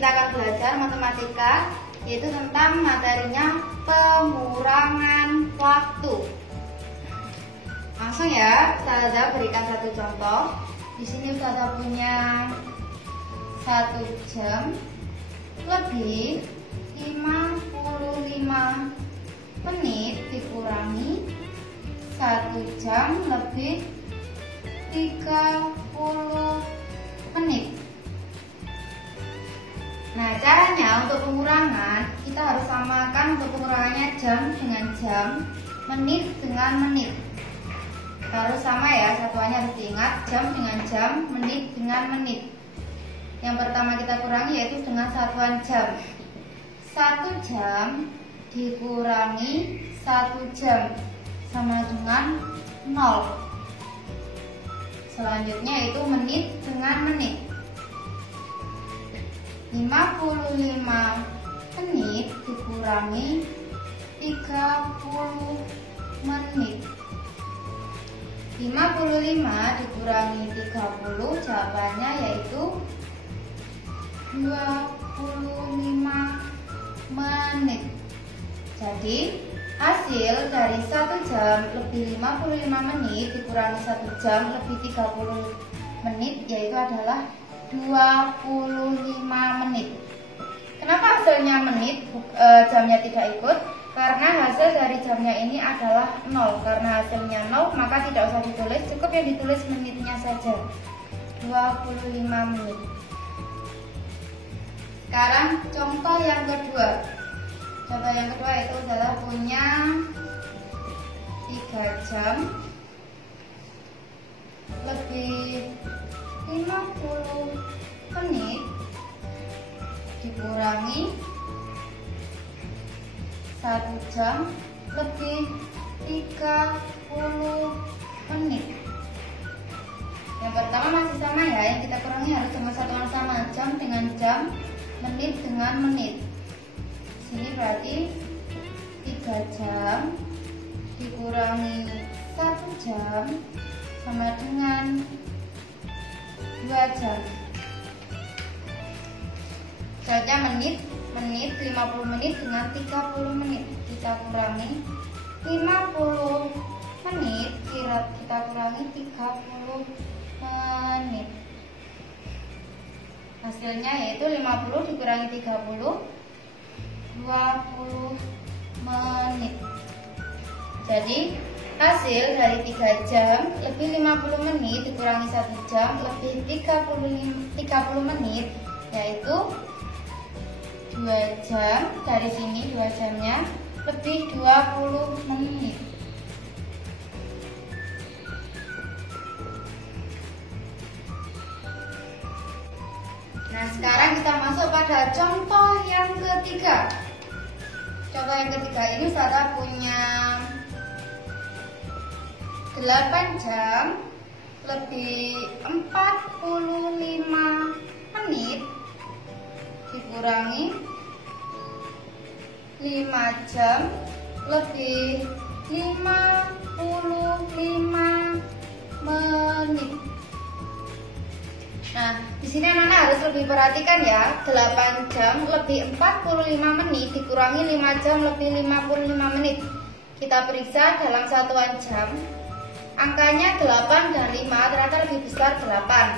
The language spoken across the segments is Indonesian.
kita akan belajar matematika, yaitu tentang materinya pengurangan waktu. Langsung ya, Ustazah berikan satu contoh. Di sini Ustazah punya 1 jam lebih 55 menit dikurangi 1 jam lebih 30 menit. Nah, caranya untuk pengurangan, kita harus samakan untuk pengurangannya jam dengan jam, menit dengan menit. Harus sama ya, satuannya harus diingat, jam dengan jam, menit dengan menit. Yang pertama kita kurangi yaitu dengan satuan jam. 1 jam dikurangi 1 jam sama dengan 0. Selanjutnya itu menit dengan menit. 55 menit dikurangi 30 menit. 55 dikurangi 30, jawabannya yaitu 25 menit. Jadi hasil dari 1 jam lebih 55 menit dikurangi 1 jam lebih 30 menit yaitu adalah 25 menit. Kenapa hasilnya menit, jamnya tidak ikut? Karena hasil dari jamnya ini adalah 0. Karena hasilnya 0, maka tidak usah ditulis, cukup yang ditulis menitnya saja. 25 menit. Sekarang contoh yang kedua. Contoh yang kedua itu adalah punya 3 jam lebih 50 menit dikurangi 1 jam lebih 30 menit. Yang pertama masih sama ya, yang kita kurangi harus dengan satuan sama, jam dengan jam, menit dengan menit. Sini berarti 3 jam dikurangi 1 jam sama dengan 2 jam. Selanjutnya menit 50 menit dengan 30 menit. Kita kurangi 50 menit, kita kurangi 30 menit. Hasilnya yaitu 50 dikurangi 30, 20 menit. Jadi hasil dari 3 jam lebih 50 menit dikurangi 1 jam lebih 30 menit yaitu 2 jam. Dari sini 2 jamnya lebih 20 menit. Nah, sekarang kita masuk pada contoh yang ketiga. Contoh yang ketiga ini Ustazah punya 8 jam lebih 45 menit dikurangi 5 jam lebih 55 menit. Nah, di sini anak-anak harus lebih perhatikan ya. 8 jam lebih 45 menit dikurangi 5 jam lebih 55 menit. Kita periksa dalam satuan jam. Angkanya 8 dan 5 ternyata lebih besar 8.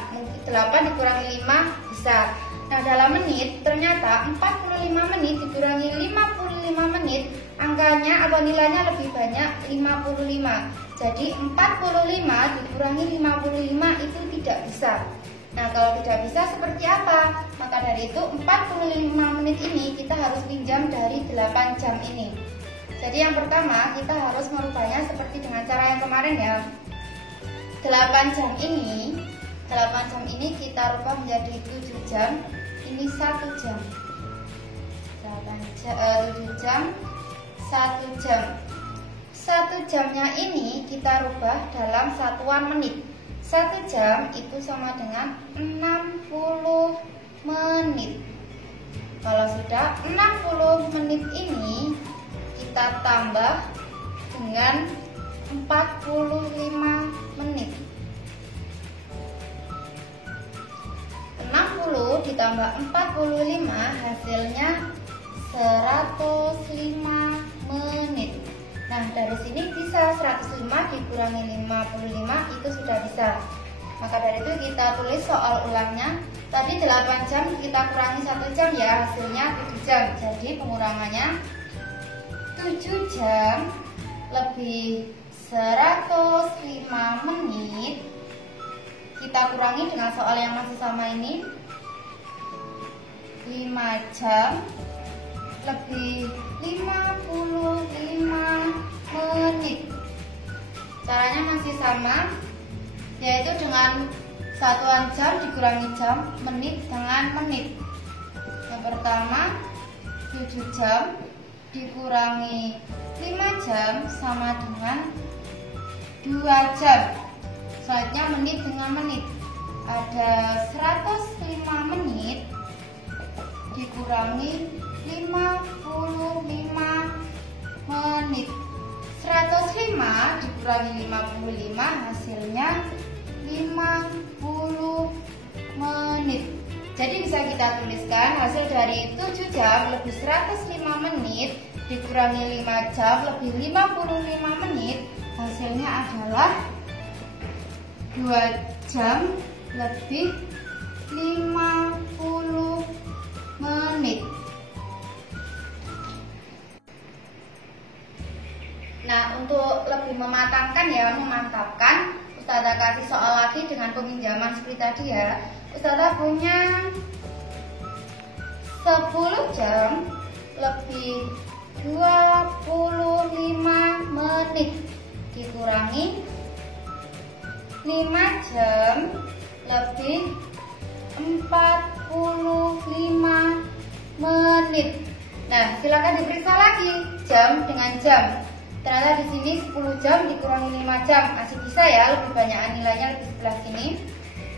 8 dikurangi 5 besar. Nah, dalam menit ternyata 45 menit dikurangi 55 menit, angkanya atau nilainya lebih banyak 55. Jadi 45 dikurangi 55 itu tidak bisa. Nah, kalau tidak bisa seperti apa? Maka dari itu 45 menit ini kita harus pinjam dari 8 jam ini. Jadi yang pertama kita harus merubahnya seperti dengan cara yang kemarin ya. 8 jam ini kita rubah menjadi 7 jam. Ini 1 jam. 7 jam, 1 jam. 1 jamnya ini kita rubah dalam satuan menit. 1 jam itu sama dengan 60 menit. Kalau sudah 60 menit ini kita tambah dengan 45 menit. 60 60 ditambah 45 hasilnya 105 menit. Nah, dari sini bisa 105 dikurangi 55 itu sudah bisa. Maka dari itu kita tulis soal ulangnya. Tadi 8 jam kita kurangi 1 jam ya, hasilnya 7 jam. Jadi pengurangannya 7 jam lebih 105 menit. Kita kurangi dengan soal yang masih sama ini, 5 jam lebih 55 menit. Caranya masih sama, yaitu dengan satuan jam dikurangi jam, menit dengan menit. Yang pertama 7 jam dikurangi 5 jam sama dengan 2 jam. Selanjutnya menit dengan menit. Ada 105 menit dikurangi 55 menit. 105 dikurangi 55 hasilnya 50 menit. Jadi bisa kita tuliskan hasil dari 7 jam lebih 105 menit dikurangi 5 jam lebih 55 menit hasilnya adalah 2 jam lebih 50 menit. Nah, untuk lebih mematangkan ya, memantapkan, Ustazah kasih soal lagi dengan peminjaman seperti tadi ya. Ustazah punya 10 jam lebih 25 menit dikurangi 5 jam lebih 45 menit. Nah, silakan diperiksa lagi jam dengan jam. Ternyata di sini 10 jam dikurangi 5 jam masih bisa ya, lebih banyak nilainya di sebelah sini.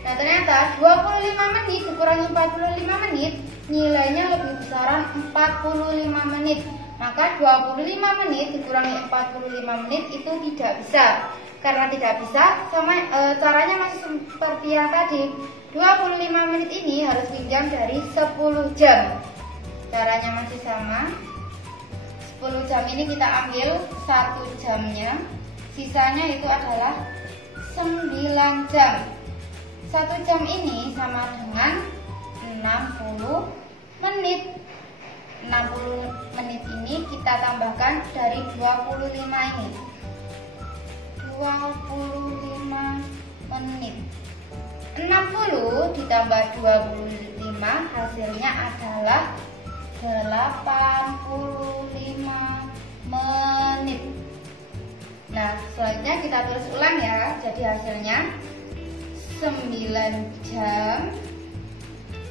Nah, ternyata 25 menit dikurangi 45 menit nilainya lebih besaran 45 menit. Maka 25 menit dikurangi 45 menit itu tidak bisa. Karena tidak bisa, caranya masih seperti yang tadi. 25 menit ini harus pinjam dari 10 jam. Caranya masih sama. 10 jam ini kita ambil 1 jamnya. Sisanya itu adalah 9 jam. 1 jam ini sama dengan 60 menit. 60 menit ini kita tambahkan dari 25 ini. 25 menit. 60 ditambah 25 hasilnya adalah 85 menit. Nah, selanjutnya kita tulis ulang ya. Jadi hasilnya 9 jam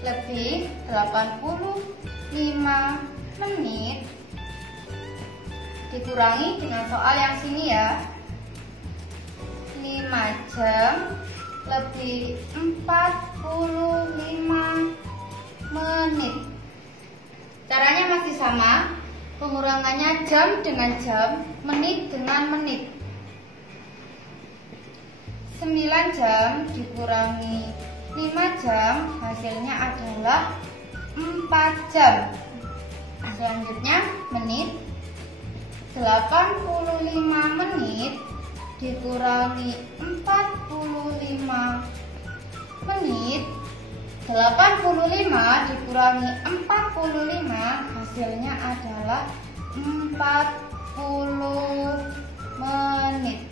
lebih 85 menit dikurangi dengan soal yang sini ya. 5 jam lebih 45 menit. Caranya masih sama, pengurangannya jam dengan jam, menit dengan menit. 9 jam dikurangi 5 jam hasilnya adalah 4 jam. Selanjutnya menit. 85 menit dikurangi 45 menit. 85 dikurangi 45 hasilnya adalah 40 menit.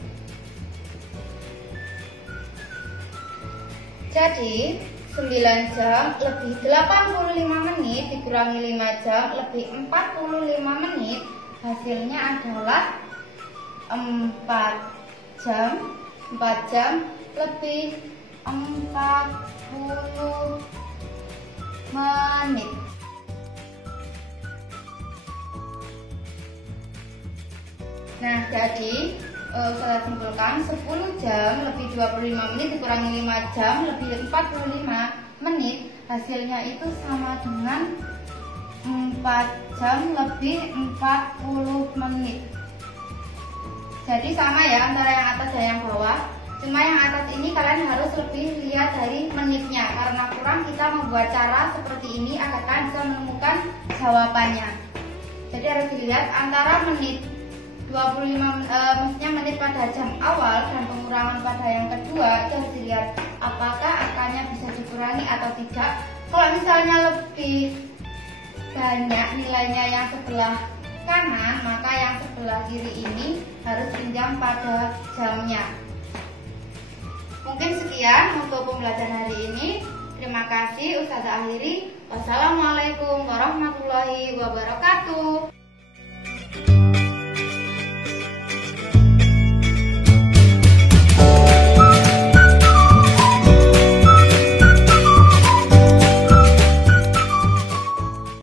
Jadi 9 jam lebih 85 menit dikurangi 5 jam lebih 45 menit hasilnya adalah 4 jam lebih 40 menit. Nah, jadi saya simpulkan 10 jam lebih 25 menit dikurangi 5 jam lebih 45 menit hasilnya itu sama dengan 4 jam lebih 40 menit. Jadi sama ya antara yang atas dan yang bawah. Cuma yang atas ini kalian harus lebih lihat dari menitnya, karena kurang kita membuat cara seperti ini agar kalian bisa menemukan jawabannya. Jadi harus dilihat antara menit 25, maksudnya menit pada jam awal dan pengurangan pada yang kedua, itu harus dilihat apakah angkanya bisa dikurangi atau tidak. Kalau misalnya lebih banyak nilainya yang sebelah kanan, maka yang sebelah kiri ini harus pinjam pada jamnya. Mungkin sekian untuk pembelajaran hari ini. Terima kasih, Ustazah akhiri. Wassalamualaikum warahmatullahi wabarakatuh.